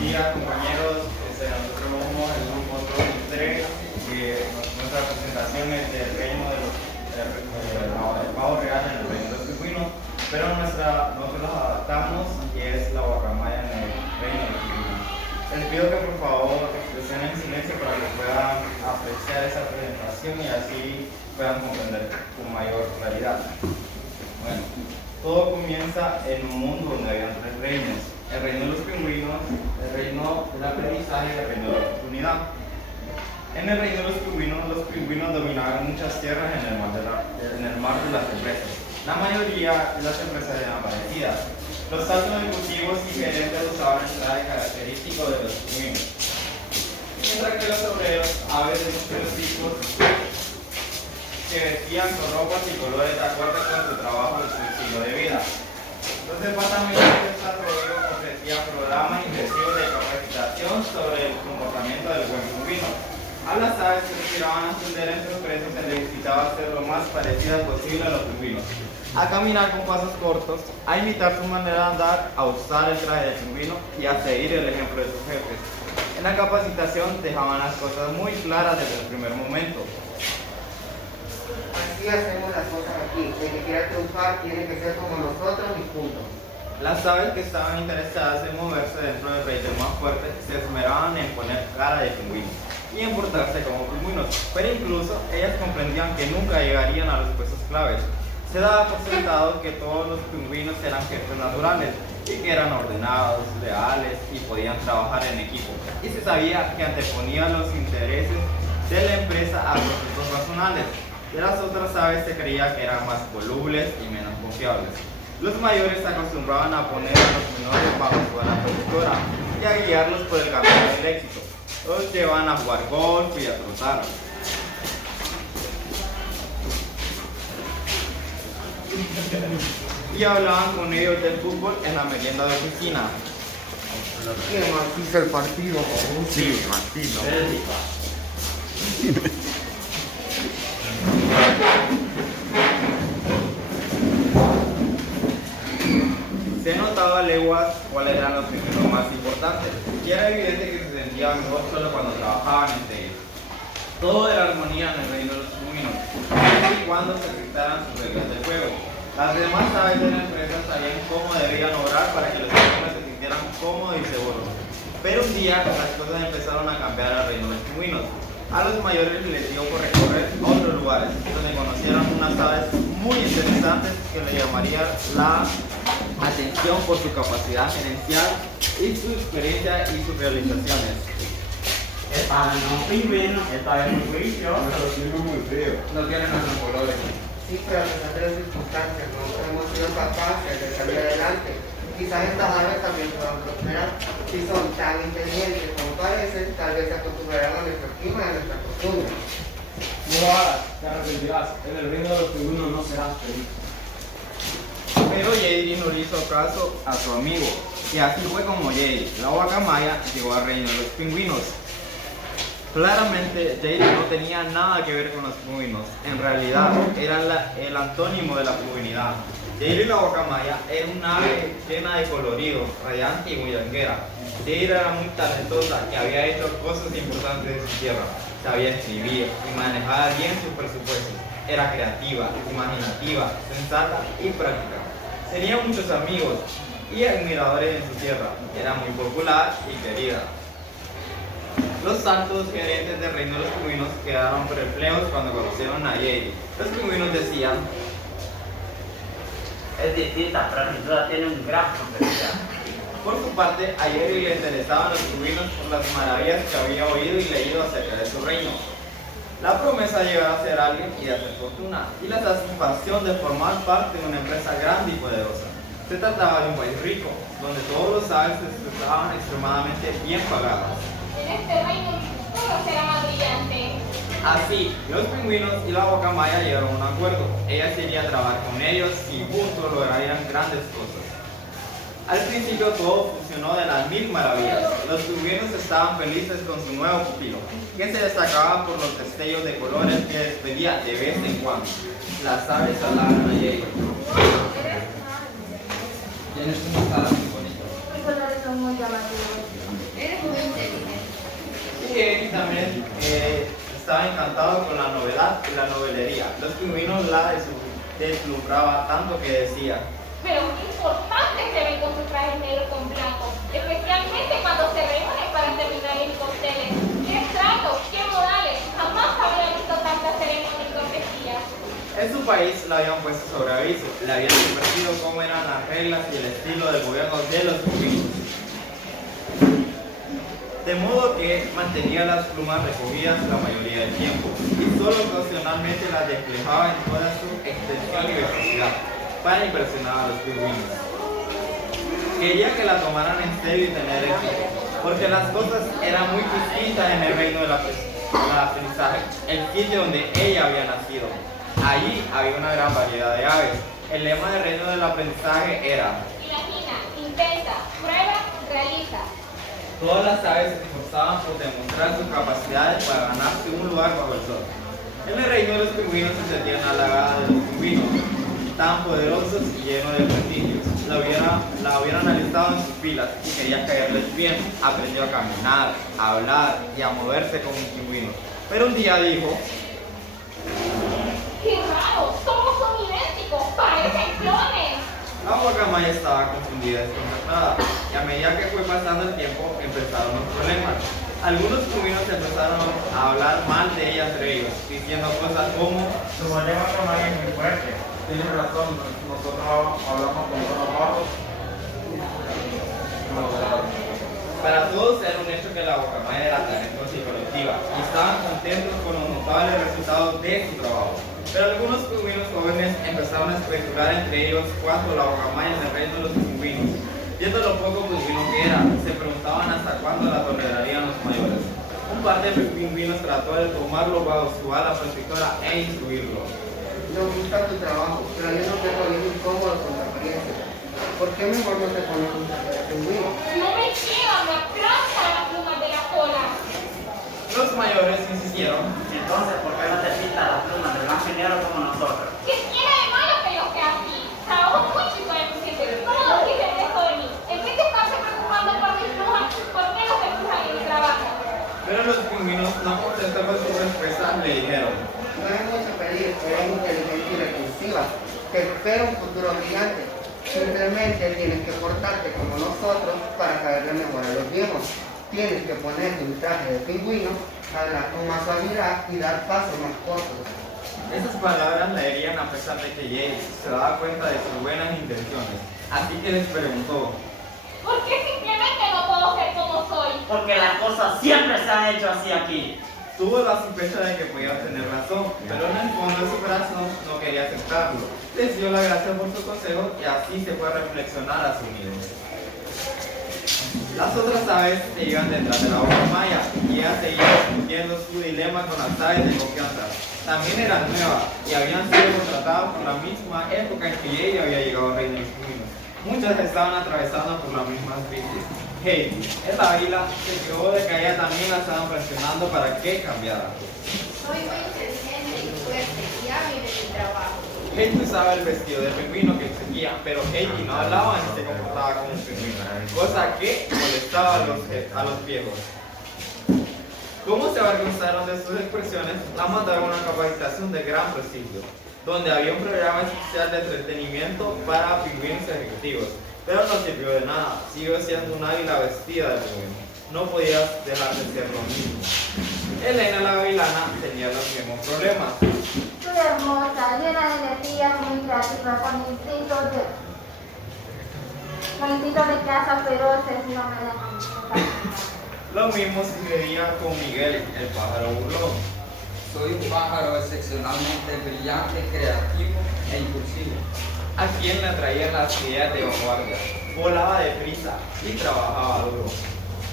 días, compañeros. Nosotros somos el grupo 3, nuestra presentación es del reino del pavo real en el reino de los pingüinos, pero nosotros los adaptamos y es la guacamaya en el reino de los pingüinos. Les pido que por favor estén en silencio para que puedan apreciar esa presentación y así puedan comprender con mayor claridad. Bueno, todo comienza en un mundo donde había tres reinos: el reino de los pingüinos, el reino del aprendizaje y el reino de la oportunidad. En el reino de los pingüinos dominaban muchas tierras en el mar de las empresas. La mayoría de las empresas eran parecidas. Los altos ejecutivos y gerentes usaban el traje característico de los pingüinos, mientras que los obreros, aves de muchos tipos, se vestían con ropas y colores de acuerdo con su trabajo y su estilo de vida. Los departamentos de desarrollo ofrecían programas intensivos de capacitación sobre el comportamiento del buen pingüino. A las aves que aspiraban a ascender en su empresa se les necesitaba ser lo más parecida posible a los pingüinos, a caminar con pasos cortos, a imitar su manera de andar, a usar el traje de pingüino y a seguir el ejemplo de sus jefes. En la capacitación dejaban las cosas muy claras desde el primer momento. Así hacemos las cosas aquí. El que quiera triunfar tiene que ser como nosotros y punto. Las aves que estaban interesadas en moverse dentro del rey del más fuerte se esmeraban en poner cara de pingüino y en portarse como pingüinos, pero incluso ellas comprendían que nunca llegarían a los puestos claves. Se daba por sentado que todos los pingüinos eran jefes naturales y que eran ordenados, leales y podían trabajar en equipo. Y se sabía que anteponían los intereses de la empresa a propósitos racionales. De las otras aves se creía que eran más volubles y menos confiables. Los mayores se acostumbraban a poner a los menores bajo su ala protectora y a guiarlos por el camino del éxito. Los llevaban a jugar golf y a trotar. Y hablaban con ellos del fútbol en la merienda de oficina. ¿Quién más hizo el partido? Sí, Martino. Se notaba a leguas cuáles eran los pingüinos más importantes, y era evidente que se sentían mejor solo cuando trabajaban entre ellos. Todo era armonía en el reino de los pingüinos, siempre y cuando se respetaran sus reglas del juego. Las demás aves de la empresa sabían cómo debían obrar para que los pingüinos se sintieran cómodos y seguros. Pero un día las cosas empezaron a cambiar al reino de los pingüinos. A los mayores les dio por recorrer otros lugares, donde conocieron unas aves muy interesantes que le llamarían la atención por su capacidad gerencial y su experiencia y sus realizaciones. Esta no es pingüino, esta es muy juicio. muy feo. No tienen nuestros colores. Sí, pero a pesar de las circunstancias no hemos sido capaces de salir adelante. Quizás estas aves también puedan prosperar. Si son tan inteligentes como parecen, tal vez se acostumbrarán a nuestro clima y a nuestras costumbres. No lo hagas, te arrepentirás. En el reino de los pingüinos no serás feliz. Pero Jady no le hizo caso a su amigo, y así fue como Jady, la guacamaya, llegó al reino de los pingüinos. Claramente, Jady no tenía nada que ver con los pingüinos. En realidad, era el antónimo de la pingüinidad. Jady la guacamaya era un ave llena de colorido, radiante y muy danguera. Jady era muy talentosa y había hecho cosas importantes en su tierra. Sabía escribir y manejaba bien su presupuesto. Era creativa, imaginativa, sensata y práctica. Tenía muchos amigos y admiradores en su tierra. Era muy popular y querida. Los altos gerentes del reino de los pingüinos quedaron perplejos cuando conocieron a Jady. Los pingüinos decían: es distinta, pero sin duda tiene un gran potencial. por su parte, a Jady le interesaban los pingüinos por las maravillas que había oído y leído acerca de su reino. La promesa de llegar a ser alguien y de hacer fortuna, y la satisfacción de formar parte de una empresa grande y poderosa. Se trataba de un país rico, donde todos los aves estaban extremadamente bien pagados. En este reino todo será más brillante. Así, los pingüinos y la guacamaya llegaron a un acuerdo. Ella se iría a trabajar con ellos y juntos lograrían grandes cosas. Al principio todo funcionó de las mil maravillas. Los pingüinos estaban felices con su nuevo pupilo, quien se destacaba por los destellos de colores que despedía de vez en cuando. Las aves hablaban a Jady. Tienes unos alas muy bonitos. Mis colores son muy llamativos. encantado con la novedad y la novelería. Los pingüinos la deslumbraba tanto que decía: Pero qué importante se ven con sus trajes negros con blanco, especialmente cuando se reúnen para terminar en cócteles. ¡Qué trato! ¡Qué modales! Jamás había visto tanta ceremonia y cortesía. En su país la habían puesto sobre aviso, le habían advertido cómo eran las reglas y el estilo del gobierno de los pingüinos. De modo que mantenía las plumas recogidas la mayoría del tiempo y solo ocasionalmente las desplegaba en toda su extensión y velocidad para impresionar a los pingüinos. Quería que la tomaran en serio y tener éxito, porque las cosas eran muy distintas en el reino del aprendizaje, el sitio donde ella había nacido. Allí había una gran variedad de aves. El lema del reino del aprendizaje era: Imagina, intenta, prueba, realiza. todas las aves se esforzaban por demostrar sus capacidades para ganarse un lugar bajo el sol. En el reino de los pingüinos se sentían halagadas de los pingüinos, tan poderosos y llenos de prestigios. La hubieran alistado en sus filas y quería caerles bien. Aprendió a caminar, a hablar y a moverse como un pingüino. Pero un día dijo: ¡Qué raro! ¡Todos son idénticos! ¡Parecen clones! La guacamaya estaba confundida y desconcertada, y a medida que fue pasando el tiempo empezaron los problemas. Algunos pingüinos empezaron a hablar mal de ella entre ellos, diciendo cosas como: Su manejo es muy fuerte. Tienes razón, nosotros hablamos con tonos bajos. para todos era un hecho que la guacamaya era talentosa y colectiva, y estaban contentos con los notables resultados de su trabajo. Pero algunos pingüinos jóvenes empezaron a especular entre ellos cuánto la guacamaya en el reino de los pingüinos. Viendo lo poco pingüino que era, se preguntaban hasta cuándo la tolerarían los mayores. Un par de pingüinos trató de tomarlo bajo su ala protectora e instruirlo. Nos gusta tu trabajo, pero yo no te bien incómodo con tu apariencia. ¿Por qué mejor no te pones un traje de pingüino? No me quedan, me aplastan las plumas de la cola. Los mayores insistieron. Entonces, ¿por qué no te pintas las plumas del más dinero como nosotros? ¿Qué tiene de malo que yo sea así? Trabajo mucho y soy eficiente. ¿Cómo no dicen esto de mí? En vez de estarse preocupando por mis plumas, ¿por qué no se fijan en mi trabajo? Pero los pingüinos, no contentos con su respuesta, le dijeron: No es mucho pedir, eres inteligente y recursiva. Te espera un futuro brillante. Simplemente tienes que portarte como nosotros para caerle mejor a los viejos. Tienes que ponerte un traje de pingüino, hablar con más suavidad y dar pasos más cortos. Esas palabras la herían a pesar de que Jade se daba cuenta de sus buenas intenciones. Así que les preguntó: ¿Por qué simplemente no puedo ser como soy? Porque las cosas siempre se han hecho así aquí. Tuvo la sospecha de que podía tener razón, pero en el fondo de su corazón no quería aceptarlo. Les dio la gracia por su consejo y así se fue a reflexionar a su nivel. Las otras aves se iban detrás de la guacamaya y ella seguía discutiendo su dilema con las aves de confianza. También eran nuevas y habían sido contratadas por la misma época en que ella había llegado al reino de los pingüinos. Muchas estaban atravesando por la misma crisis. Hey, el águila se quedó de que ella también la estaban presionando para que cambiara. Soy muy inteligente y fuerte y hábil en mi trabajo. Katie usaba el vestido de pingüino que seguía, pero Katie no hablaba ni se comportaba como un pingüino, cosa que molestaba a los viejos. Como se avergonzaron de sus expresiones, la mandaron a una capacitación de gran prestigio, donde había un programa especial de entretenimiento para pingüinos ejecutivos. Pero no sirvió de nada, siguió siendo un águila vestida de pingüino. No podía dejar de ser lo mismo. Elena la gavilana tenía los mismos problemas. Soy hermosa, llena de energía, muy creativa, con instintos de caza feroces, no me dejan. Lo mismo sucedía con Miguel, el pájaro burlón. Soy un pájaro excepcionalmente brillante, creativo e impulsivo. A quien le atraían las ideas de vanguardia. Volaba deprisa y trabajaba duro.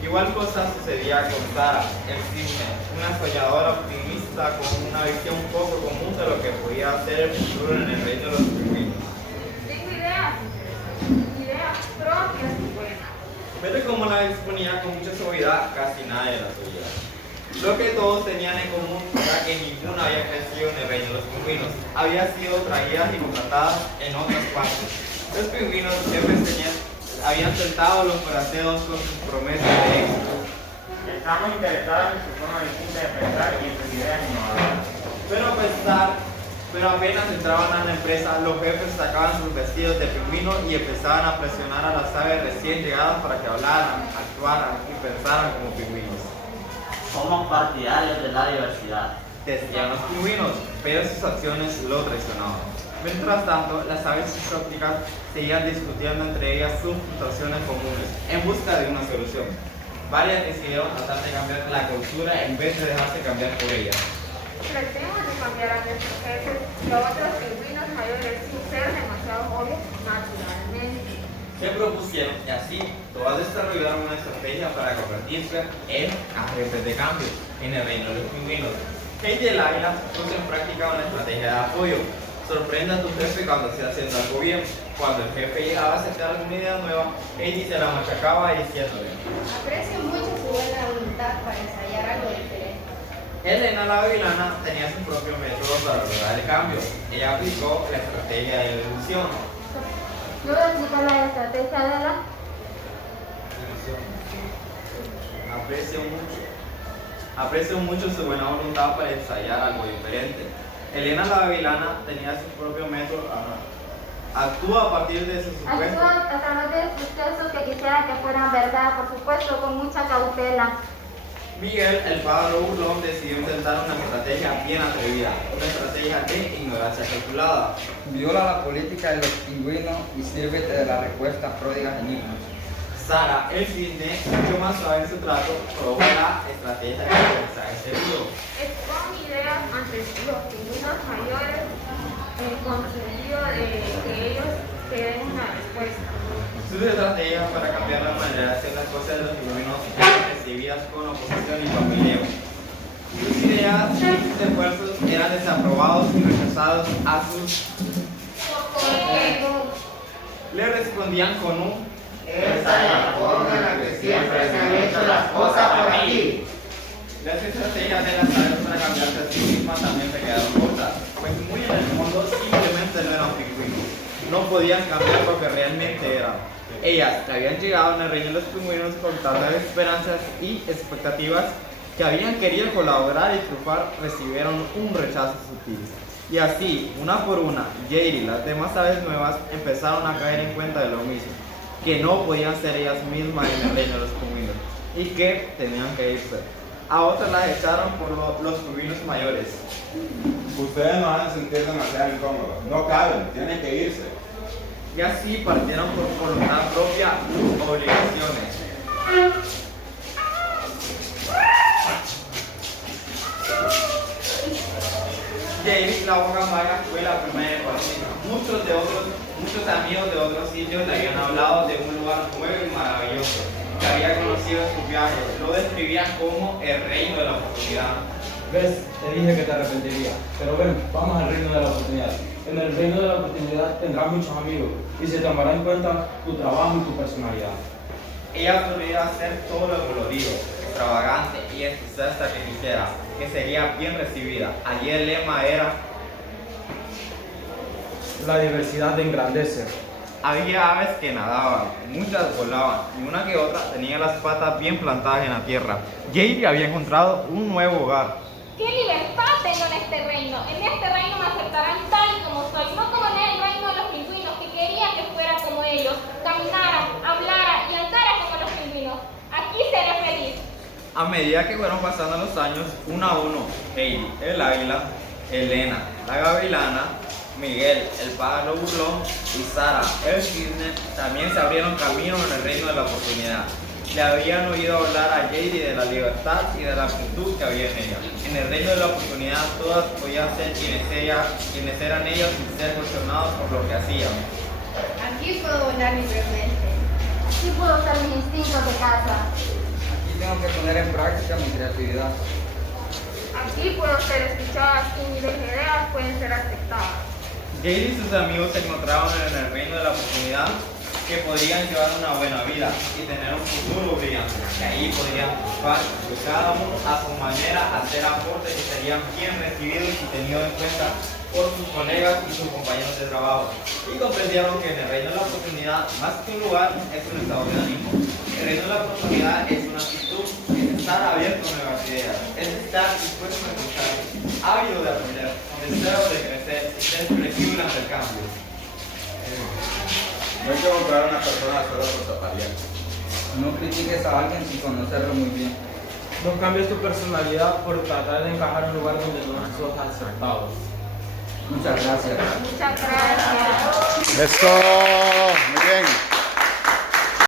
Igual cosa sucedía con Sara, el cisne, una soñadora optimista con una visión poco común de lo que podía hacer el futuro en el reino de los pingüinos. Tengo ideas propias y buenas. Pero como la exponía con mucha suavidad, casi nadie la oía. Lo que todos tenían en común era que ninguna había crecido en el reino de los pingüinos. Había sido traídas y contratadas en otras partes. Los pingüinos siempre habían tentado a los forasteros con sus promesas de éxito. Estamos interesados en su forma distinta de pensar y en sus ideas innovadoras. Pero apenas entraban a la empresa, los jefes sacaban sus vestidos de pingüino y empezaban a presionar a las aves recién llegadas para que hablaran, actuaran y pensaran como pingüinos. Somos partidarios de la diversidad. Decían los pingüinos, pero sus acciones lo traicionaban. Mientras tanto, las aves exóticas seguían discutiendo entre ellas sus frustraciones comunes en busca de una solución. Varias decidieron tratar de cambiar la cultura en vez de dejarse cambiar por ella. Tratemos de cambiar a nuestros jefes y a otros pingüinos mayores sin ser demasiado obvios naturalmente. Se propusieron y así todas desarrollaron una estrategia para convertirse en agentes de cambio en el reino de los pingüinos. Heidi y el águila puso en práctica una estrategia de apoyo. Sorprende a tu jefe cuando esté haciendo algo bien. Cuando el jefe llegaba a aceptar alguna idea nueva, Heidi se la machacaba diciéndole: Aprecio mucho su buena voluntad para ensayar algo diferente. Elena la gavilana tenía su propio método para lograr el cambio. Ella aplicó la estrategia de la ilusión. Luego explica la estrategia de la... Aprecio mucho su buena voluntad para ensayar algo diferente. Elena la gavilana tenía su propio método. Actúa a partir de sus supuestos. Actúa a través de sucesos que quisiera que fueran verdad, por supuesto, con mucha cautela. Miguel, el pájaro burlón, decidió intentar una estrategia bien atrevida, una estrategia de ignorancia calculada. Viola la política de los pingüinos y sírvete de las respuestas pródigas enigmas. Sara, el cisne, mucho más suave en su trato, probó la estrategia de mensaje seguro. Expone ideas ante los pingüinos mayores con el sentido de que ellos te den una respuesta. Sus estrategias para cambiar la manera de hacer las cosas de los pingüinos eran recibidas con oposición y papeleo. Sus ideas y sus esfuerzos eran desaprobados y rechazados a sus... Le respondían con un... Esa es la forma en la que siempre se han hecho las cosas por aquí. Las estrategias de las aves para cambiarse a sí mismas también se quedaron cortas, pues muy en el fondo simplemente no eran pingüinos. No podían cambiar lo que realmente eran. Ellas que habían llegado en el reino de los pingüinos con tantas esperanzas y expectativas que habían querido colaborar y triunfar, recibieron un rechazo sutil. Y así, una por una, Jade y las demás aves nuevas empezaron a caer en cuenta de lo mismo, que no podían ser ellas mismas en el reino de los pingüinos y que tenían que irse. A otras las echaron por los pingüinos mayores. Ustedes nos hacen sentir demasiado incómodos. No caben, tienen que irse. Y así partieron por voluntad propia sus obligaciones. Jade, la boca maya, fue la primera en partir. Muchos amigos de otros sitios le habían hablado de un lugar nuevo y maravilloso que había conocido en sus viajes. Lo describían como el reino de la oportunidad. ¿Ves? Te dije que te arrepentirías. Pero ven, vamos al reino de la oportunidad. En el reino de la oportunidad tendrás muchos amigos y se tomará en cuenta tu trabajo y tu personalidad. Ella solía hacer todo lo colorido, extravagante y entusiasta que quisiera, que sería bien recibida. Allí el lema era: La diversidad te engrandece. había aves que nadaban, muchas volaban y una que otra tenía las patas bien plantadas en la tierra. Jade había encontrado un nuevo hogar. ¡Qué libertad tengo en este reino! En este reino me aceptarán tal y como soy, no como en el reino de los pingüinos, que querían que fuera como ellos, caminara, hablara y andara como los pingüinos. Aquí seré feliz. A medida que fueron pasando los años, uno a uno, Heidi, el águila, Elena, la gavilana, Miguel, el pájaro burlón y Sara, el cisne, también se abrieron camino en el reino de la oportunidad. Le habían oído hablar a Jade de la libertad y de la amplitud que había en ella. En el reino de la oportunidad todas podían ser quienes eran ellas sin ser cuestionados por lo que hacían. Aquí puedo volar libremente. Así puedo usar mis instintos de caza. Aquí tengo que poner en práctica mi creatividad. Aquí puedo ser escuchadas y mis ideas pueden ser aceptadas. Jade y sus amigos se encontraban en el reino de la oportunidad, que podrían llevar una buena vida y tener un futuro brillante, que ahí podrían triunfar, pues cada uno a su manera hacer aportes que serían bien recibidos y tenidos en cuenta por sus colegas y sus compañeros de trabajo. Y comprendieron que en el reino de la oportunidad, más que un lugar, es un estado de ánimo. El reino de la oportunidad es una actitud que se está ávido de aprender, con deseo de crecer y ser flexible ante el cambio. No hay que comprar a una persona solo por su apariencia. No critiques a alguien sin conocerlo muy bien. No cambies tu personalidad por tratar de encajar en un lugar donde no sos aceptado. Muchas gracias. Muchas gracias. Eso, muy bien.